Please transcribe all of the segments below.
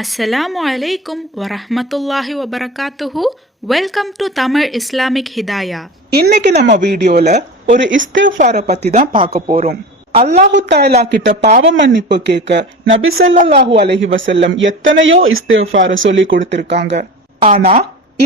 அஸ்ஸலாமு அலைக்கும் வரஹ்மத்துல்லாஹி வபரகாத்துஹு. Welcome to Tamil Islamic Hidaya. இன்னைக்கு நம்ம வீடியோல ஒரு இஸ்திக்ஃபாரை பத்தி தான் பார்க்க போறோம். அல்லாஹு தஆலா கிட்ட பாவ மன்னிப்பு கேட்க நபி ஸல்லல்லாஹு அலைஹி வஸல்லம் எத்தனையோ இஸ்திக்ஃபாரை சொல்லி கொடுத்திருக்காங்க. ஆனா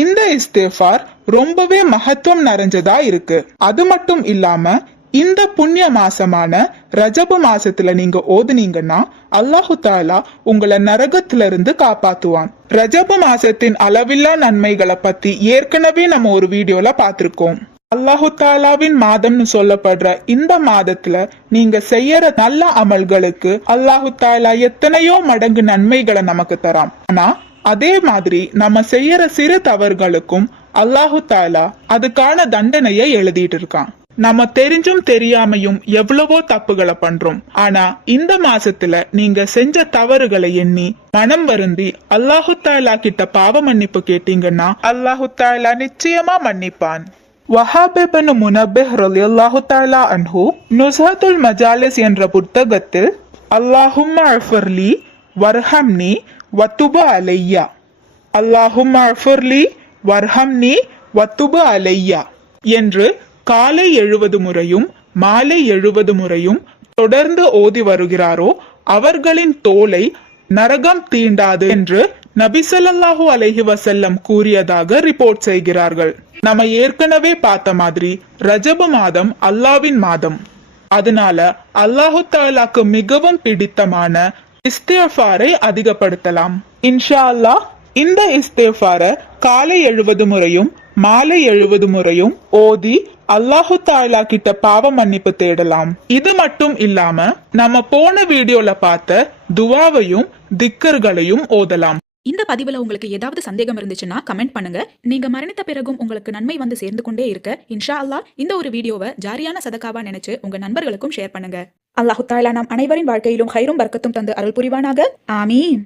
இந்த இஸ்திக்ஃபார் ரொம்பவே மகத்துவம் நிறைஞ்சதா இருக்கு. அது மட்டும் இல்லாம இந்த புண்ணிய மாசமான ரஜபு மாசத்துல நீங்க ஓதுனீங்கன்னா அல்லாஹு தாலா உங்களை நரகத்துல இருந்து காப்பாத்துவான். ரஜபு மாசத்தின் அளவில்லா நன்மைகளை பத்தி ஏற்கனவே நம்ம ஒரு வீடியோல பார்த்திருக்கோம். அல்லாஹு தாலாவின் மாதம்னு சொல்லப்படுற இந்த மாதத்துல நீங்க செய்யற நல்ல அமல்களுக்கு அல்லாஹு தாலா எத்தனையோ மடங்கு நன்மைகளை நமக்கு தராம். ஆனா அதே மாதிரி நம்ம செய்யற சிறு தவறுகளுக்கும் அல்லாஹு தாலா அதுக்கான தண்டனையை எழுதிட்டு இருக்கான். நம்ம தெரிஞ்சும் தெரியாமையும் எவ்வளவோ தப்புகளை பண்றோம். ஆனா இந்த மாசத்துல நீங்க செஞ்ச தவறுகளை எண்ணி மனம் வருந்தி அல்லாஹு தாலா கிட்ட பாவ மன்னிப்பு கேட்டீங்கன்னா அல்லாஹு தாலா நிச்சயமா மன்னிப்பான். வஹாப் இப்னு முனப்பிஹ் ரலியல்லாஹு தஆலா அன்ஹு நுஸ்ஹத்துல் மஜாலிஸ் என்ற புத்தகத்தில் அல்லாஹும்ம அஃபிர்லி வர்ஹம்னி வத்துப அலையா, அல்லாஹும்ம அஃபிர்லி வர்ஹம்னி வத்துப அலையா என்று காலை 70 முறையும் மாலை 70 முறையும் தொடர்ந்து ஓதி வருகிறாரோ அவர்களின் தோலை நரகம் தீண்டாது என்று நபி ஸல்லல்லாஹு அலைஹி வஸல்லம் கூறியதாக ரிப்போர்ட் செய்கிறார்கள். நம்ம ஏற்கனவே பார்த்த மாதிரி ரஜபு மாதம் அல்லாஹ்வின் மாதம். அதனால அல்லாஹு தஆலாக்கு மிகவும் பிடித்தமான இஸ்திக்ஃபாரை அதிகப்படுத்தலாம். இன்ஷா அல்லாஹ் இந்த இஸ்திக்ஃபாரை காலை 70 முறையும் மாலை 70 முறையும் ஓதி அல்லாஹு தாலா கிட்ட பாவ மன்னிப்பு தேடலாம். இது மட்டும் இல்லாம நம்ம போன வீடியோல பார்த்த துவாவையும் திக்கர்களையும் ஓதலாம். இந்த பதிவுல உங்களுக்கு ஏதாவது சந்தேகம் இருந்துச்சுன்னா கமெண்ட் பண்ணுங்க. நீங்க மரணித்த பிறகும் உங்களுக்கு நன்மை வந்து சேர்ந்து கொண்டே இருக்க இன்ஷா அல்லாஹ் இந்த ஒரு வீடியோவை ஜாரியான சதகாவா நினைச்சு உங்க நண்பர்களுக்கும் ஷேர் பண்ணுங்க. அல்லாஹு தாலா நாம் அனைவரின் வாழ்க்கையிலும் ஹைரும் பர்க்கத்தும் தந்து அருள் புரிவானாக. ஆமீன்.